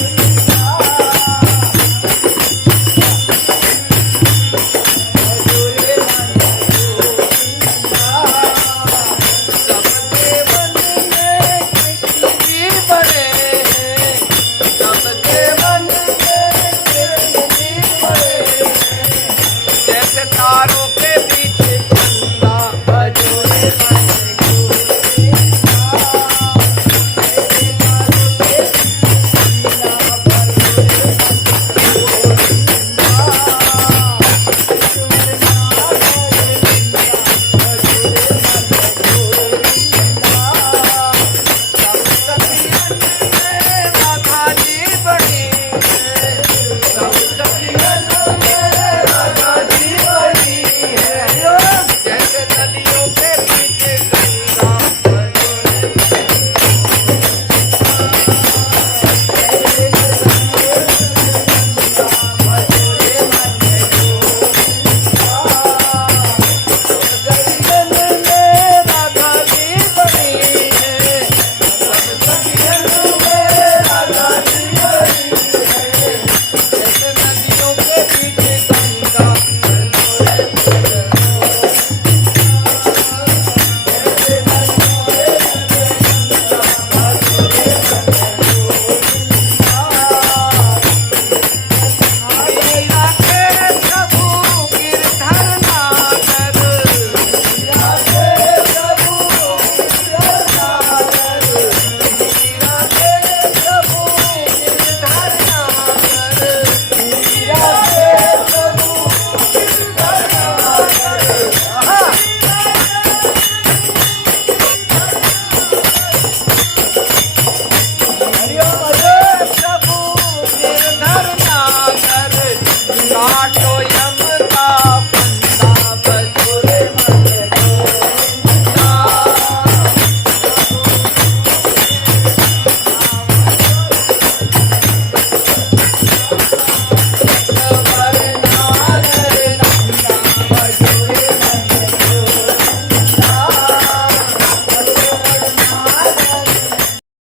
রে